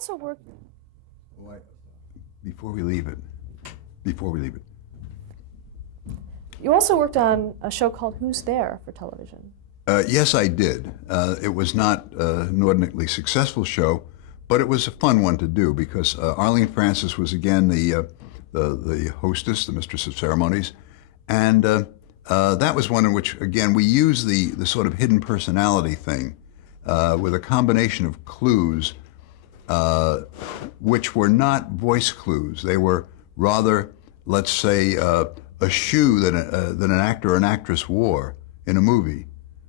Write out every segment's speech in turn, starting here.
Also worked. Well, before we leave it, You also worked on a show called Who's There for television. yes, I did. It was not an inordinately successful show, but it was a fun one to do because Arlene Francis was again the hostess, the mistress of ceremonies, and that was one in which again we used the sort of hidden personality thing with a combination of clues, which were not voice clues. They were rather, let's say, a shoe that an actor or an actress wore in a movie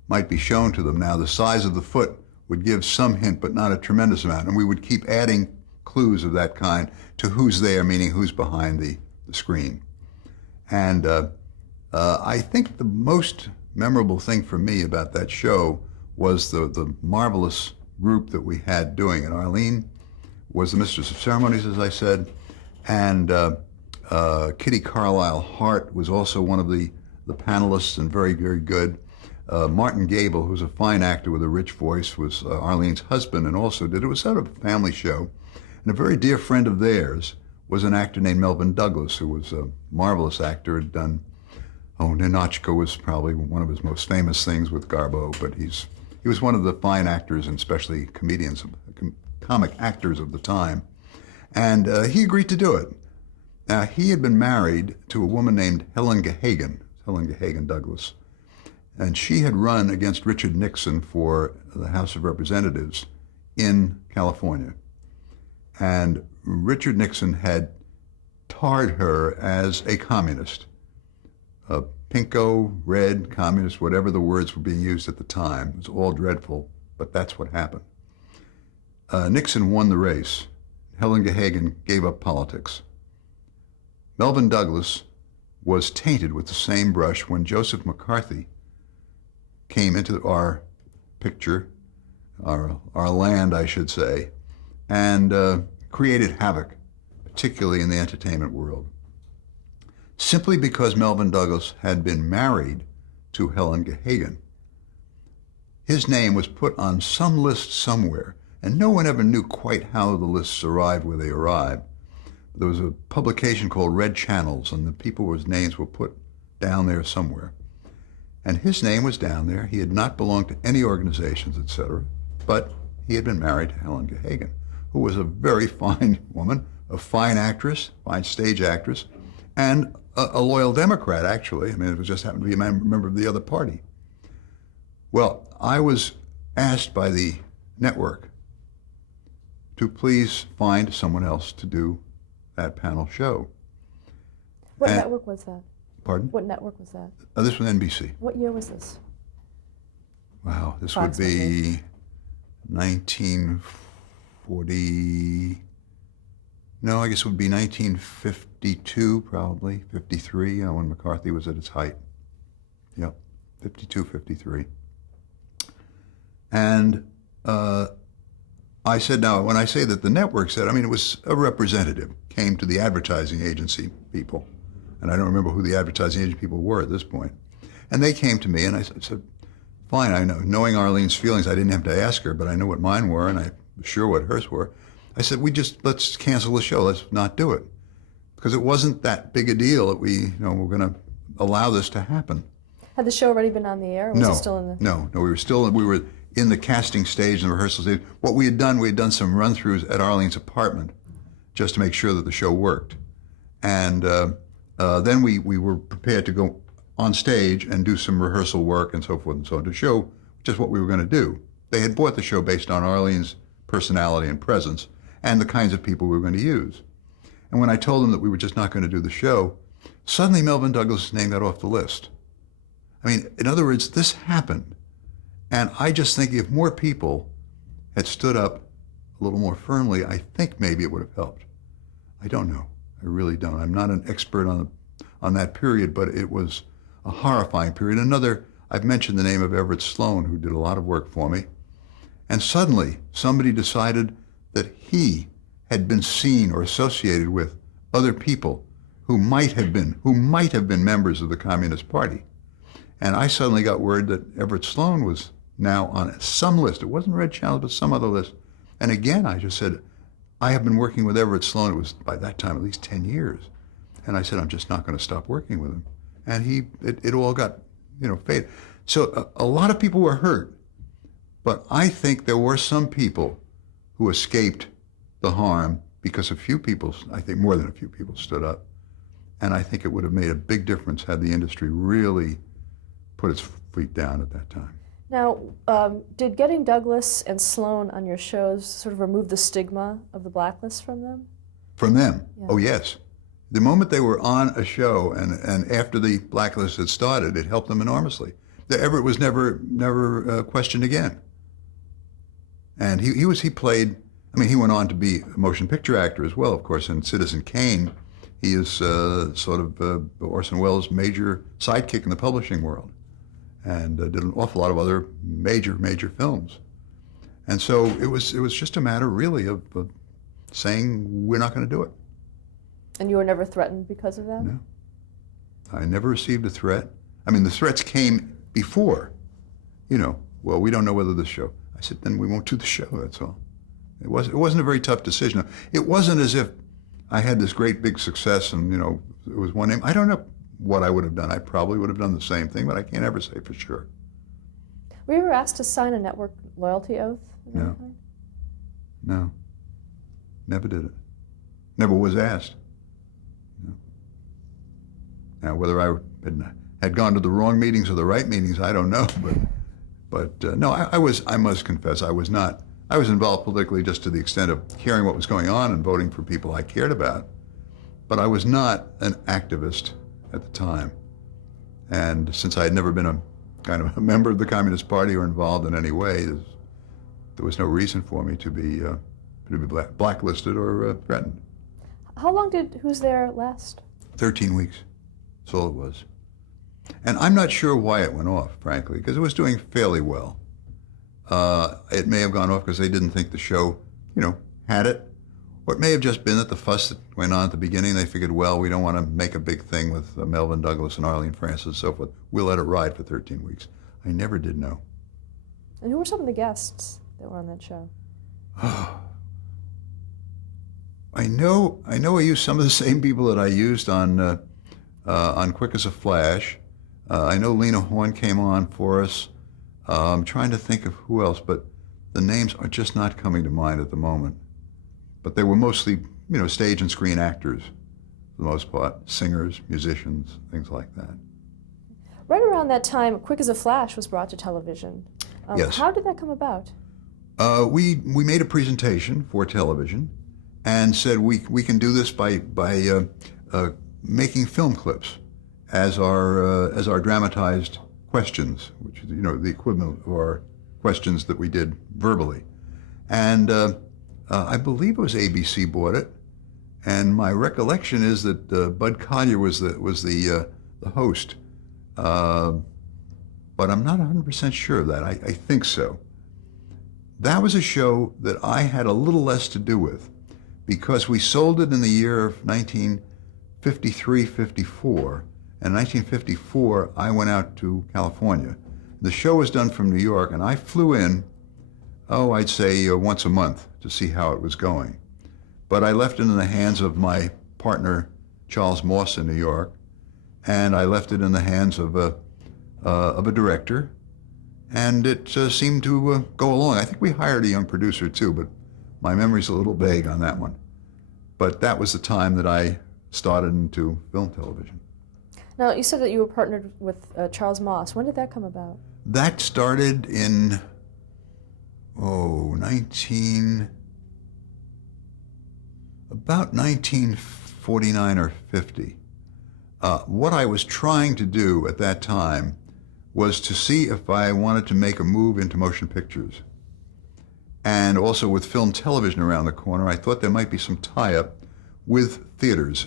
might be shown to them. Now, the size of the foot would give some hint, but not a tremendous amount. And we would keep adding clues of that kind to who's there, meaning who's behind the screen. And I think the most memorable thing for me about that show was the marvelous group that we had doing it. Arlene was the mistress of ceremonies, as I said, and Kitty Carlisle Hart was also one of the panelists and very, very good. Martin Gable, who's a fine actor with a rich voice, was Arlene's husband and also did it. It was sort of a family show. And a very dear friend of theirs was an actor named Melvin Douglas, who was a marvelous actor, had done, Ninotchka was probably one of his most famous things with Garbo, but he was one of the fine actors and especially comedians, comic actors of the time. And he agreed to do it. Now, he had been married to a woman named Helen Gahagan Douglas, and she had run against Richard Nixon for the House of Representatives in California. And Richard Nixon had tarred her as a communist, a pinko, red, communist, whatever the words were being used at the time. It was all dreadful, but that's what happened. Nixon won the race. Helen Gahagan gave up politics. Melvin Douglas was tainted with the same brush when Joseph McCarthy came into our picture, our land, I should say, and created havoc, particularly in the entertainment world. Simply because Melvin Douglas had been married to Helen Gahagan. His name was put on some list somewhere, and no one ever knew quite how the lists arrived where they arrived. There was a publication called Red Channels, and the people whose names were put down there somewhere. And his name was down there. He had not belonged to any organizations, etc., but he had been married to Helen Gahagan, who was a very fine woman, a fine actress, fine stage actress, and a loyal Democrat, actually. I mean, it just happened to be a member of the other party. Well, I was asked by the network to please find someone else to do that panel show. What network was that? Pardon? What network was that? This was NBC. What year was this? Wow, this would be 1940. No, I guess it would be 1952, probably 53. When McCarthy was at its height. Yep, 52, 53. And I said, now, when I say that the network said, I mean, it was a representative, came to the advertising agency people. And I don't remember who the advertising agency people were at this point. And they came to me and I said, fine, I know. Knowing Arlene's feelings, I didn't have to ask her, but I knew what mine were and I was sure what hers were. I said, let's cancel the show. Let's not do it. Because it wasn't that big a deal that we're going to allow this to happen. Had the show already been on the air? Or was it still in the... No, we were in the casting stage and the rehearsal stage. What we had done some run-throughs at Arlene's apartment just to make sure that the show worked. And then we were prepared to go on stage and do some rehearsal work and so forth and so on to show just what we were going to do. They had bought the show based on Arlene's personality and presence and the kinds of people we were going to use. And when I told them that we were just not going to do the show, suddenly Melvin Douglas' name got off the list. I mean, in other words, this happened. And I just think if more people had stood up a little more firmly, I think maybe it would have helped. I don't know. I really don't. I'm not an expert on that period, but it was a horrifying period. I've mentioned the name of Everett Sloan, who did a lot of work for me. And suddenly, somebody decided that he had been seen or associated with other people who might have been members of the Communist Party. And I suddenly got word that Everett Sloan was now on some list. It wasn't Red Channel, but some other list. And again, I just said, I have been working with Everett Sloane. It was by that time at least 10 years. And I said, I'm just not going to stop working with him. And it all got, faded. So a lot of people were hurt. But I think there were some people who escaped the harm because a few people, I think more than a few people, stood up. And I think it would have made a big difference had the industry really put its feet down at that time. Now, did getting Douglas and Sloane on your shows sort of remove the stigma of the blacklist from them? From them? Yeah. Oh, yes. The moment they were on a show and after the blacklist had started, it helped them enormously. Everett was never questioned again. And he played, he went on to be a motion picture actor as well, of course, in Citizen Kane. He is sort of Orson Welles' major sidekick in the publishing world, and did an awful lot of other major films. And so it was just a matter really of saying we're not going to do it. And you were never threatened because of that? No. I never received a threat. The threats came before, well, we don't know whether this show. I said, then we won't do the show, that's all. It wasn't a very tough decision. It wasn't as if I had this great big success and, it was one name. I don't know what I would have done. I probably would have done the same thing, but I can't ever say for sure. Were you ever asked to sign a network loyalty oath? No. No. Never did it. Never was asked. No. Now, whether I had gone to the wrong meetings or the right meetings, I don't know. But no, I must confess, I was not. I was involved politically just to the extent of hearing what was going on and voting for people I cared about. But I was not an activist at the time. And since I had never been a member of the Communist Party or involved in any way, there was no reason for me to be blacklisted or threatened. How long did Who's There last? 13 weeks. That's all it was. And I'm not sure why it went off, frankly, because it was doing fairly well. It may have gone off because they didn't think the show, had it. Or it may have just been that the fuss that went on at the beginning, they figured, well, we don't want to make a big thing with Melvin Douglas and Arlene Francis and so forth. We'll let it ride for 13 weeks. I never did know. And who were some of the guests that were on that show? I know I used some of the same people that I used on Quick as a Flash. I know Lena Horne came on for us. I'm trying to think of who else, but the names are just not coming to mind at the moment. But they were mostly, stage and screen actors, for the most part, singers, musicians, things like that. Right around that time, Quick as a Flash was brought to television. Yes. How did that come about? We made a presentation for television and said we can do this by making film clips as our dramatized questions, which is the equivalent of our questions that we did verbally. And I believe it was ABC bought it, and my recollection is that Bud Collyer was the host, but I'm not 100% sure of that. I think so. That was a show that I had a little less to do with because we sold it in the year of 1953-54. And in 1954, I went out to California. The show was done from New York, and I flew in, I'd say once a month to see how it was going. But I left it in the hands of my partner, Charles Moss, in New York, and I left it in the hands of a director, and it seemed to go along. I think we hired a young producer too, but my memory's a little vague on that one. But that was the time that I started into film television. Now, you said that you were partnered with Charles Moss. When did that come about? That started in, about 1949 or 50. What I was trying to do at that time was to see if I wanted to make a move into motion pictures. And also with film television around the corner, I thought there might be some tie-up with theaters.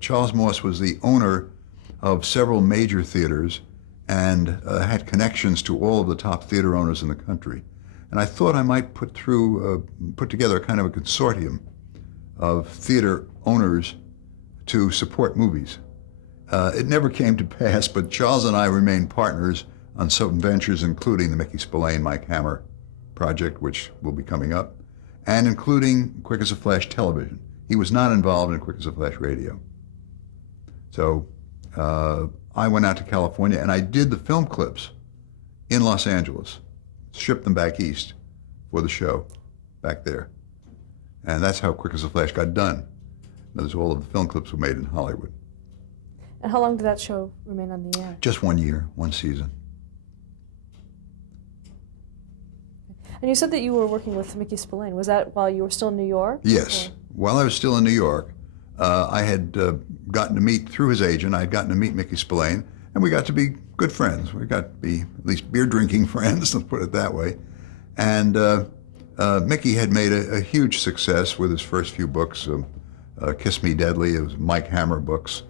Charles Moss was the owner of several major theaters and had connections to all of the top theater owners in the country. And I thought I might put together a kind of a consortium of theater owners to support movies. It never came to pass, but Charles and I remained partners on some ventures, including the Mickey Spillane, Mike Hammer project, which will be coming up. and including Quick as a Flash television. He was not involved in Quick as a Flash radio. So I went out to California and I did the film clips in Los Angeles, shipped them back east for the show back there. And that's how Quick as a Flash got done. Notice all of the film clips were made in Hollywood. And how long did that show remain on the air? Just 1 year, one season. And you said that you were working with Mickey Spillane. Was that while you were still in New York? Yes. Or? While I was still in New York, I had gotten to meet, through his agent, I had gotten to meet Mickey Spillane, and we got to be good friends. We got to be at least beer-drinking friends, let's put it that way. And Mickey had made a huge success with his first few books. Kiss Me Deadly, it was Mike Hammer books,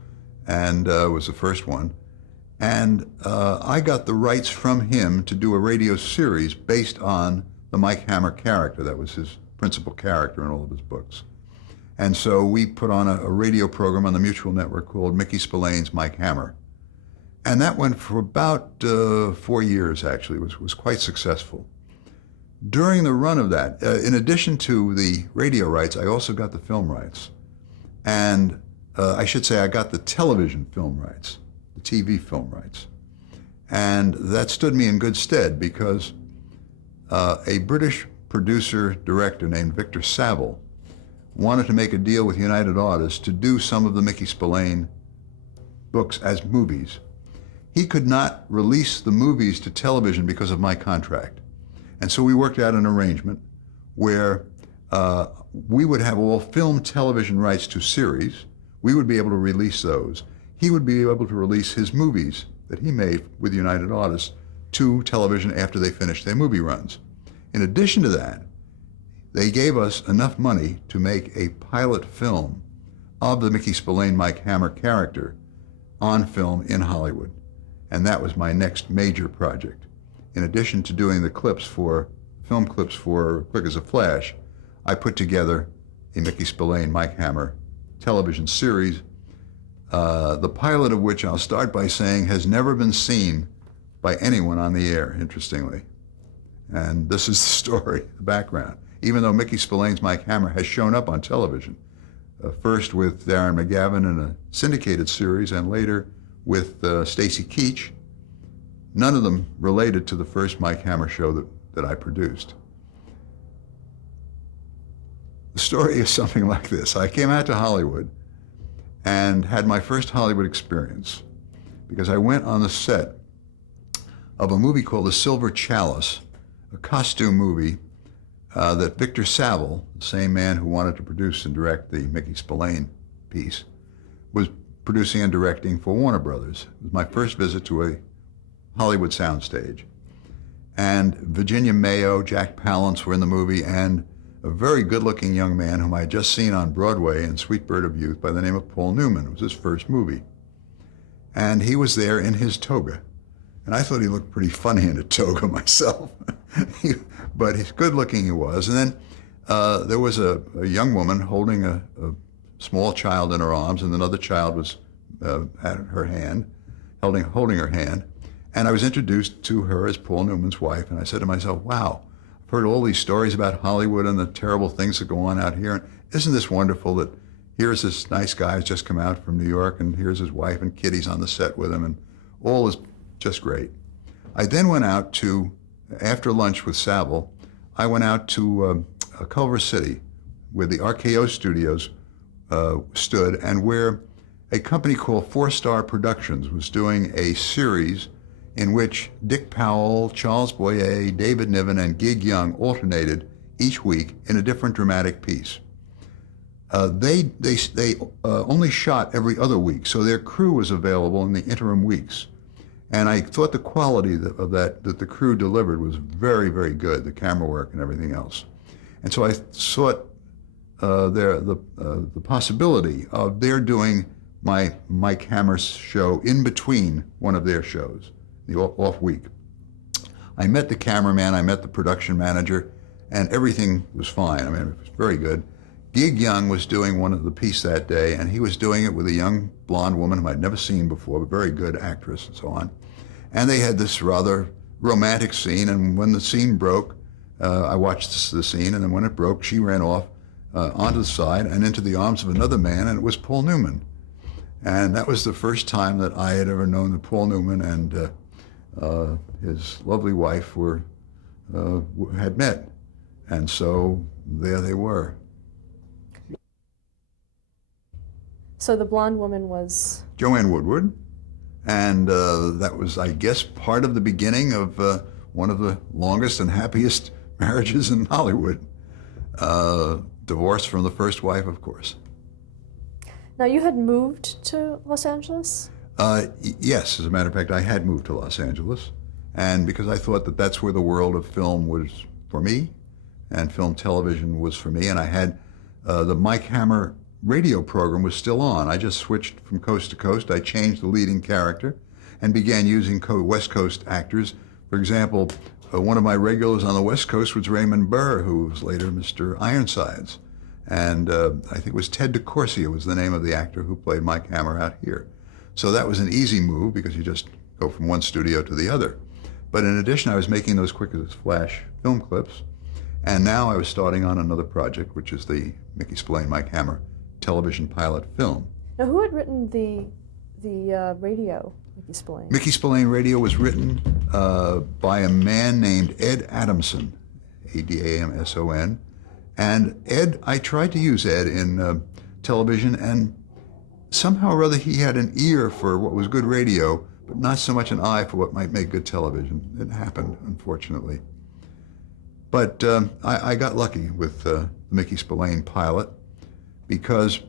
and was the first one. And I got the rights from him to do a radio series based on the Mike Hammer character. That was his principal character in all of his books. And so we put on a radio program on the Mutual Network called Mickey Spillane's Mike Hammer. And that went for about 4 years, actually. It was quite successful. During the run of that, in addition to the radio rights, I also got the film rights. And I should say I got the television film rights, the TV film rights. And that stood me in good stead because a British producer-director named Victor Saville wanted to make a deal with United Artists to do some of the Mickey Spillane books as movies. He could not release the movies to television because of my contract. And so we worked out an arrangement where we would have all film television rights to series. We would be able to release those. He would be able to release his movies that he made with United Artists to television after they finished their movie runs. In addition to that, they gave us enough money to make a pilot film of the Mickey Spillane Mike Hammer character on film in Hollywood. And that was my next major project. In addition to doing the film clips for Quick as a Flash, I put together a Mickey Spillane Mike Hammer television series, the pilot of which I'll start by saying has never been seen by anyone on the air, interestingly. And this is the story, the background. Even though Mickey Spillane's Mike Hammer has shown up on television, first with Darren McGavin in a syndicated series and later with Stacy Keach, none of them related to the first Mike Hammer show that I produced. The story is something like this. I came out to Hollywood and had my first Hollywood experience because I went on the set of a movie called The Silver Chalice, a costume movie that Victor Saville, the same man who wanted to produce and direct the Mickey Spillane piece, was producing and directing for Warner Brothers. It was my first visit to a Hollywood soundstage. And Virginia Mayo, Jack Palance were in the movie, and a very good-looking young man whom I had just seen on Broadway in Sweet Bird of Youth by the name of Paul Newman. It was his first movie. And he was there in his toga. And I thought he looked pretty funny in a toga myself. But he's good-looking he was. And then there was a young woman holding a small child in her arms, and another child was at her hand, holding her hand. And I was introduced to her as Paul Newman's wife, and I said to myself, wow, I've heard all these stories about Hollywood and the terrible things that go on out here. And isn't this wonderful that here's this nice guy who's just come out from New York, and here's his wife, and Kitty's on the set with him, and all is just great. I then went out to, after lunch with Saville, I went out to Culver City, where the RKO studios stood, and where a company called Four Star Productions was doing a series in which Dick Powell, Charles Boyer, David Niven, and Gig Young alternated each week in a different dramatic piece. They only shot every other week, so their crew was available in the interim weeks. And I thought the quality of that the crew delivered was very, very good, the camera work and everything else. And so I sought the possibility of their doing my Mike Hammer show in between one of their shows, the off week. I met the cameraman, I met the production manager, and everything was fine. I mean, it was very good. Gig Young was doing one of the piece that day, and he was doing it with a young blonde woman whom I'd never seen before, but very good actress and so on. And they had this rather romantic scene, and when the scene broke, I watched the scene, and then when it broke, she ran off onto the side and into the arms of another man, and it was Paul Newman. And that was the first time that I had ever known that Paul Newman and his lovely wife had met. And so there they were. So the blonde woman was? Joanne Woodward. And that was, I guess, part of the beginning of one of the longest and happiest marriages in Hollywood. Divorced from the first wife, of course. Now, you had moved to Los Angeles? Yes, as a matter of fact, I had moved to Los Angeles. And because I thought that that's where the world of film was for me, and film television was for me, and I had the Mike Hammer radio program was still on. I just switched from coast to coast. I changed the leading character and began using West Coast actors. For example, one of my regulars on the West Coast was Raymond Burr, who was later Mr. Ironsides. And I think it was Ted DeCorsia was the name of the actor who played Mike Hammer out here. So that was an easy move because you just go from one studio to the other. But in addition, I was making those quick as flash film clips. And now I was starting on another project, which is the Mickey Spillane, Mike Hammer television pilot film. Now, who had written the radio, Mickey Spillane? Mickey Spillane Radio was written by a man named Ed Adamson, Adamson. And Ed, I tried to use Ed in television, and somehow or other he had an ear for what was good radio, but not so much an eye for what might make good television. It happened, unfortunately. But I got lucky with the Mickey Spillane pilot because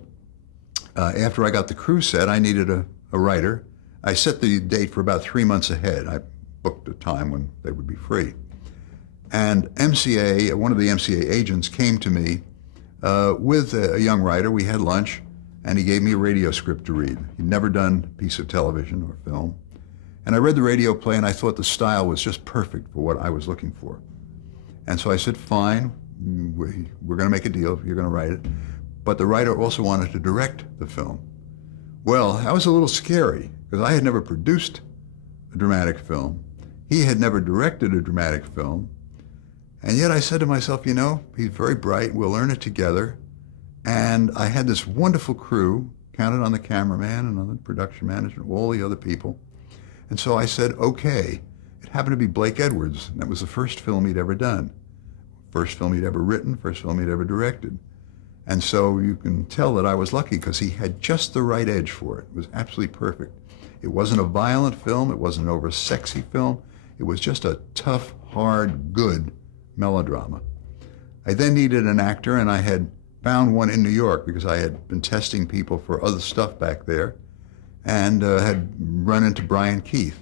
after I got the crew set, I needed a writer. I set the date for about 3 months ahead. I booked a time when they would be free. And MCA, one of the MCA agents, came to me with a young writer. We had lunch, and he gave me a radio script to read. He'd never done a piece of television or film. And I read the radio play, and I thought the style was just perfect for what I was looking for. And so I said, fine, we're going to make a deal. You're going to write it. But the writer also wanted to direct the film. Well, that was a little scary, because I had never produced a dramatic film. He had never directed a dramatic film. And yet I said to myself, you know, he's very bright, we'll learn it together. And I had this wonderful crew, counted on the cameraman and on the production manager, all the other people. And so I said, okay. It happened to be Blake Edwards, and that was the first film he'd ever done. First film he'd ever written, first film he'd ever directed. And so you can tell that I was lucky because he had just the right edge for it. It was absolutely perfect. It wasn't a violent film, it wasn't an over-sexy film. It was just a tough, hard, good melodrama. I then needed an actor, and I had found one in New York because I had been testing people for other stuff back there and had run into Brian Keith.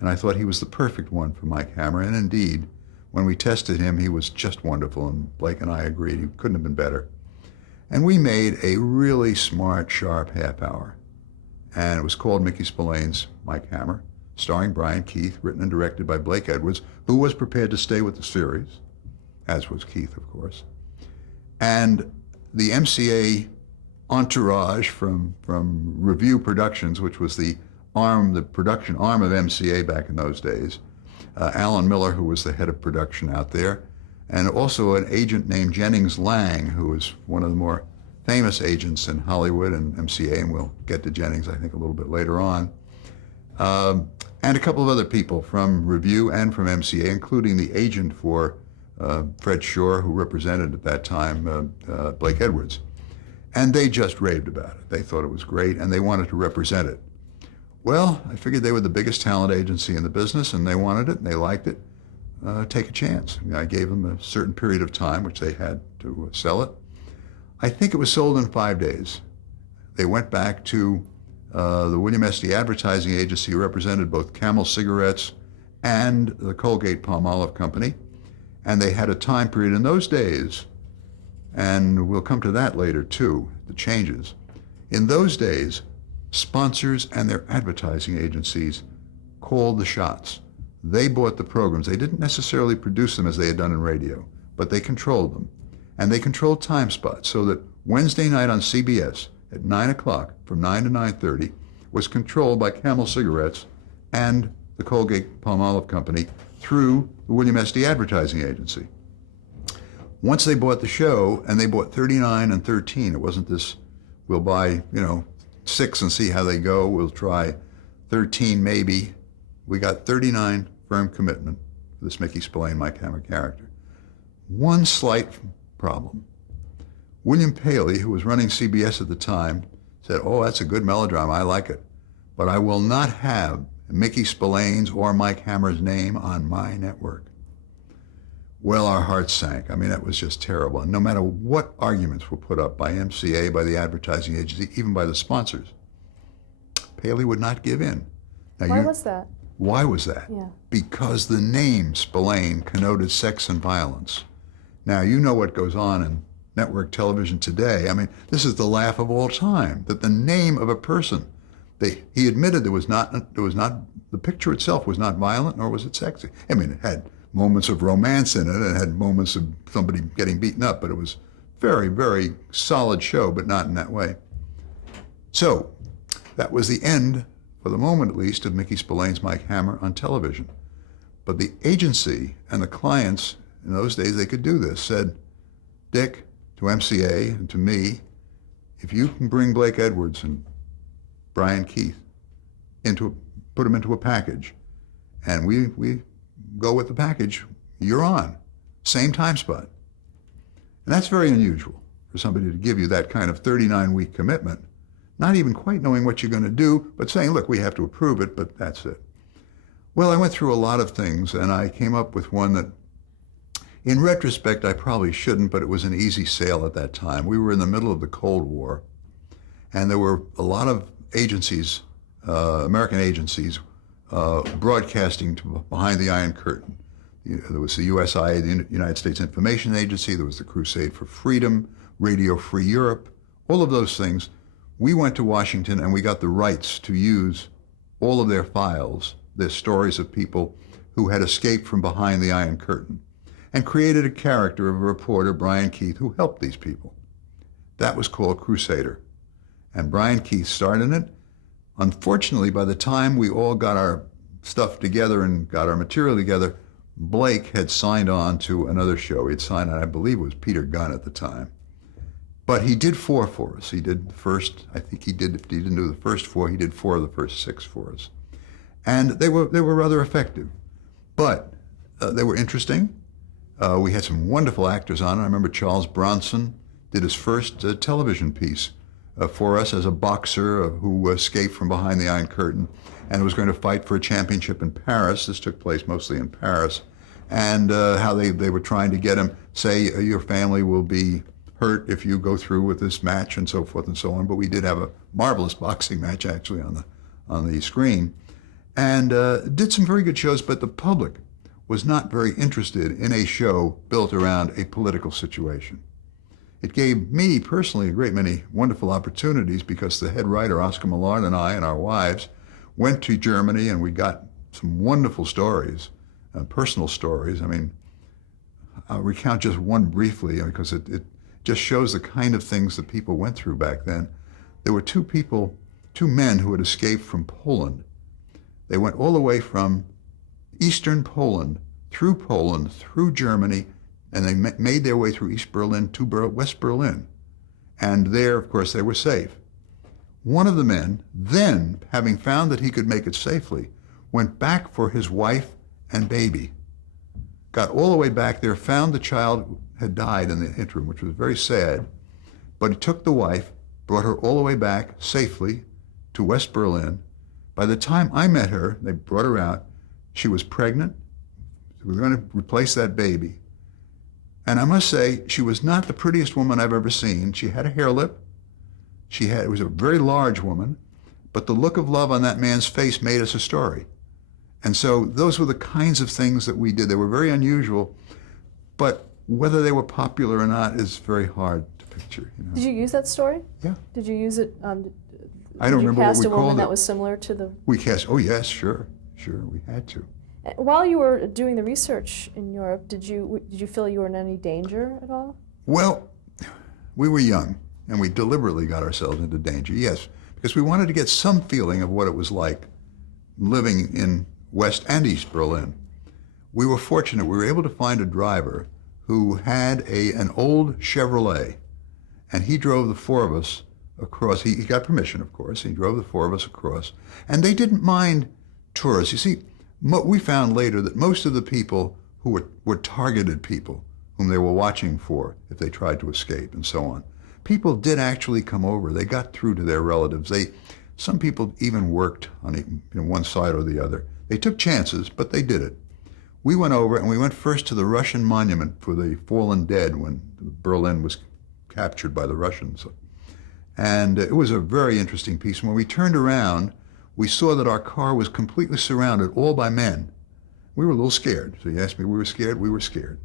And I thought he was the perfect one for Mike Hammer. And indeed, when we tested him, he was just wonderful. And Blake and I agreed he couldn't have been better. And we made a really smart, sharp half hour. And it was called Mickey Spillane's Mike Hammer, starring Brian Keith, written and directed by Blake Edwards, who was prepared to stay with the series, as was Keith, of course. And the MCA entourage from Review Productions, which was the production arm of MCA back in those days, Alan Miller, who was the head of production out there, and also an agent named Jennings Lang, who was one of the more famous agents in Hollywood and MCA, and we'll get to Jennings, I think, a little bit later on, and a couple of other people from Review and from MCA, including the agent for Fred Shore, who represented at that time Blake Edwards. And they just raved about it. They thought it was great, and they wanted to represent it. Well, I figured they were the biggest talent agency in the business, and they wanted it, and they liked it. Take a chance. I gave them a certain period of time, which they had to sell it. I think it was sold in 5 days. They went back to the William Esty Advertising Agency, represented both Camel Cigarettes and the Colgate-Palmolive Company, and they had a time period in those days, and we'll come to that later too, the changes. In those days, sponsors and their advertising agencies called the shots. They bought the programs. They didn't necessarily produce them as they had done in radio, but they controlled them. And they controlled time spots so that Wednesday night on CBS at 9 o'clock, from 9 to 9:30, was controlled by Camel Cigarettes and the Colgate-Palmolive Company through the William Esty Advertising Agency. Once they bought the show, and they bought 39 and 13, it wasn't this, we'll buy, 6 and see how they go, we'll try 13 maybe. We got 39 firm commitment for this Mickey Spillane, Mike Hammer character. One slight problem. William Paley, who was running CBS at the time, said, "Oh, that's a good melodrama, I like it, but I will not have Mickey Spillane's or Mike Hammer's name on my network." Well, our hearts sank. I mean, that was just terrible. And no matter what arguments were put up by MCA, by the advertising agency, even by the sponsors, Paley would not give in. Now, Why was that? Why was that? Yeah. Because the name Spillane connoted sex and violence. Now, you know what goes on in network television today. I mean, this is the laugh of all time, that the name of a person, he admitted the picture itself was not violent, nor was it sexy. I mean, it had moments of romance in it, and it had moments of somebody getting beaten up, but it was very, very solid show, but not in that way. So that was the end, for the moment at least, of Mickey Spillane's Mike Hammer on television. But the agency and the clients, in those days they could do this, said, "Dick," to MCA and to me, "if you can bring Blake Edwards and Brian Keith put them into a package, and we go with the package, you're on. Same time spot." And that's very unusual for somebody to give you that kind of 39-week commitment, not even quite knowing what you're going to do, but saying, "Look, we have to approve it, but that's it." Well, I went through a lot of things, and I came up with one that, in retrospect, I probably shouldn't, but it was an easy sale at that time. We were in the middle of the Cold War, and there were a lot of agencies, American agencies, broadcasting to behind the Iron Curtain. There was the USI, the United States Information Agency, there was the Crusade for Freedom, Radio Free Europe, all of those things. We went to Washington and we got the rights to use all of their files, their stories of people who had escaped from behind the Iron Curtain, and created a character of a reporter, Brian Keith, who helped these people. That was called Crusader. And Brian Keith starred in it. Unfortunately, by the time we all got our stuff together and got our material together, Blake had signed on to another show. He had signed on, I believe it was Peter Gunn at the time. But he did 4 for us. He did the first, I think he didn't do the first 4, he did 4 of the first 6 for us. And they were rather effective. But they were interesting. We had some wonderful actors on it. I remember Charles Bronson did his first television piece for us as a boxer who escaped from behind the Iron Curtain and was going to fight for a championship in Paris. This took place mostly in Paris. And how they were trying to get him, say, your family will be hurt if you go through with this match, and so forth and so on. But we did have a marvelous boxing match actually on the screen, and did some very good shows, but the public was not very interested in a show built around a political situation. It gave me personally a great many wonderful opportunities because the head writer, Oscar Millard, and I and our wives went to Germany, and we got some wonderful stories, personal stories. I mean, I'll recount just one briefly because it just shows the kind of things that people went through back then. There were two men who had escaped from Poland. They went all the way from eastern Poland, through Germany, and they made their way through East Berlin to West Berlin. And there, of course, they were safe. One of the men, then, having found that he could make it safely, went back for his wife and baby. Got all the way back there, found the child had died in the interim, which was very sad, but he took the wife, brought her all the way back safely to West Berlin. By the time I met her, they brought her out, she was pregnant. We were going to replace that baby. And I must say, she was not the prettiest woman I've ever seen. She had a hair lip. It was a very large woman, but the look of love on that man's face made us a story. And so those were the kinds of things that we did. They were very unusual, but whether they were popular or not is very hard to picture. Did you use that story? Yeah. Did you use it? I don't remember what we called it. Did you cast a woman that was similar to the? We cast. Oh yes, sure, we had to. While you were doing the research in Europe, did you feel you were in any danger at all? Well, we were young, and we deliberately got ourselves into danger. Yes, because we wanted to get some feeling of what it was like living in West and East Berlin. We were fortunate. We were able to find a driver who had an old Chevrolet, and he drove the four of us across. He got permission, of course. He drove the four of us across, and they didn't mind tourists. You see, we found later that most of the people who were targeted people whom they were watching for if they tried to escape and so on. People did actually come over. They got through to their relatives. Some people even worked on one side or the other. They took chances, but they did it. We went over, and we went first to the Russian monument for the fallen dead when Berlin was captured by the Russians. And it was a very interesting piece. When we turned around, we saw that our car was completely surrounded, all by men. We were a little scared. So you asked me, we were scared? We were scared.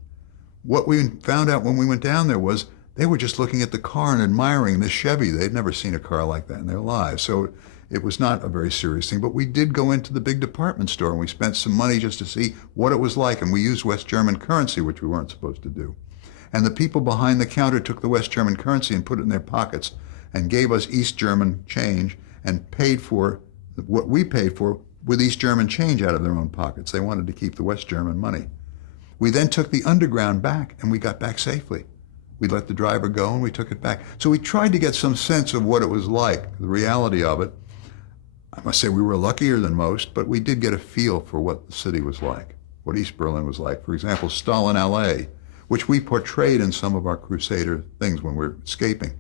What we found out when we went down there was they were just looking at the car and admiring this Chevy. They'd never seen a car like that in their lives. So it was not a very serious thing. But we did go into the big department store, and we spent some money just to see what it was like. And we used West German currency, which we weren't supposed to do. And the people behind the counter took the West German currency and put it in their pockets and gave us East German change and paid for what we paid for with East German change out of their own pockets. They wanted to keep the West German money. We then took the underground back, and we got back safely. We let the driver go, and we took it back. So we tried to get some sense of what it was like, the reality of it. I must say we were luckier than most, but we did get a feel for what the city was like, what East Berlin was like. For example, Stalin Alley, which we portrayed in some of our Crusader things when we were escaping,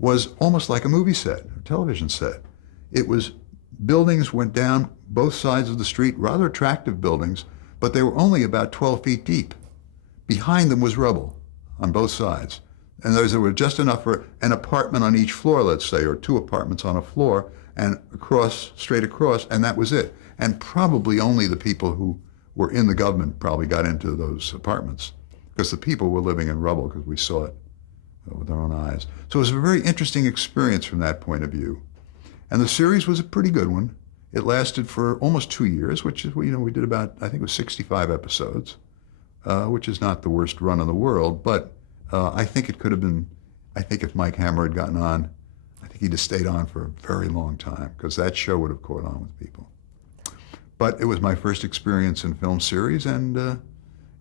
was almost like a movie set, a television set. It was buildings went down both sides of the street, rather attractive buildings, but they were only about 12 feet deep. Behind them was rubble on both sides. And there were just enough for an apartment on each floor, let's say, or two apartments on a floor, and straight across, and that was it. And probably only the people who were in the government probably got into those apartments, because the people were living in rubble, because we saw it with our own eyes. So it was a very interesting experience from that point of view. And the series was a pretty good one. It lasted for almost 2 years, which is, we did about, I think it was 65 episodes, which is not the worst run in the world, but I think it could have been, I think if Mike Hammer had gotten on, I think he'd have stayed on for a very long time, because that show would have caught on with people. But it was my first experience in film series, and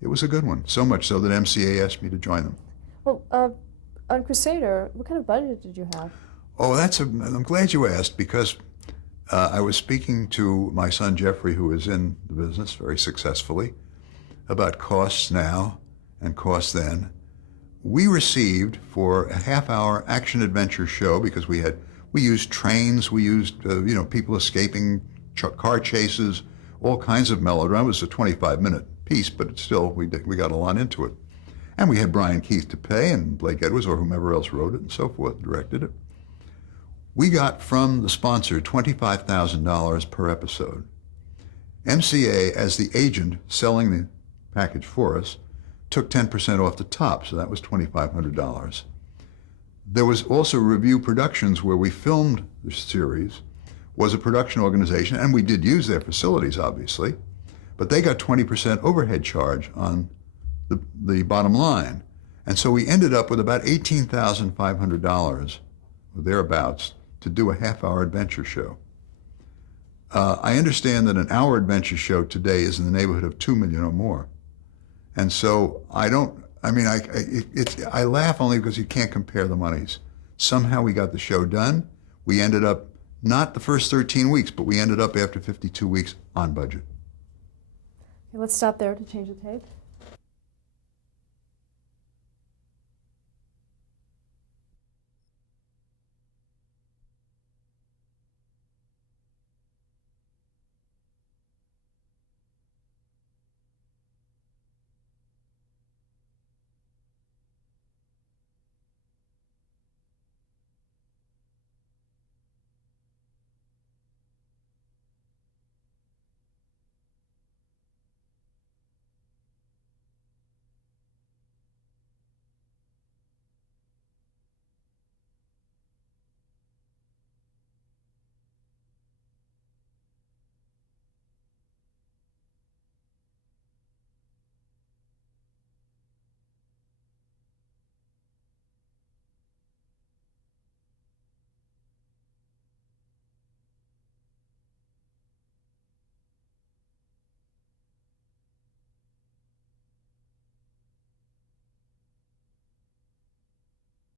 it was a good one, so much so that MCA asked me to join them. Well, on Crusader, what kind of budget did you have? Oh, I'm glad you asked, because I was speaking to my son Jeffrey, who is in the business very successfully, about costs now and costs then. We received for a half-hour action-adventure show, because we used trains, we used people escaping, car chases, all kinds of melodrama. It was a 25-minute piece, but still we got a lot into it. And we had Brian Keith to pay, and Blake Edwards, or whomever else wrote it and so forth, directed it. We got from the sponsor $25,000 per episode. MCA, as the agent selling the package for us, took 10% off the top, so that was $2,500. There was also Review Productions, where we filmed the series, was a production organization, and we did use their facilities, obviously, but they got 20% overhead charge on the bottom line. And so we ended up with about $18,500, or thereabouts, to do a half-hour adventure show. I understand that an hour adventure show today is in the neighborhood of $2 million or more. And so I laugh only because you can't compare the monies. Somehow we got the show done. We ended up, not the first 13 weeks, but we ended up after 52 weeks on budget. Okay, let's stop there to change the tape.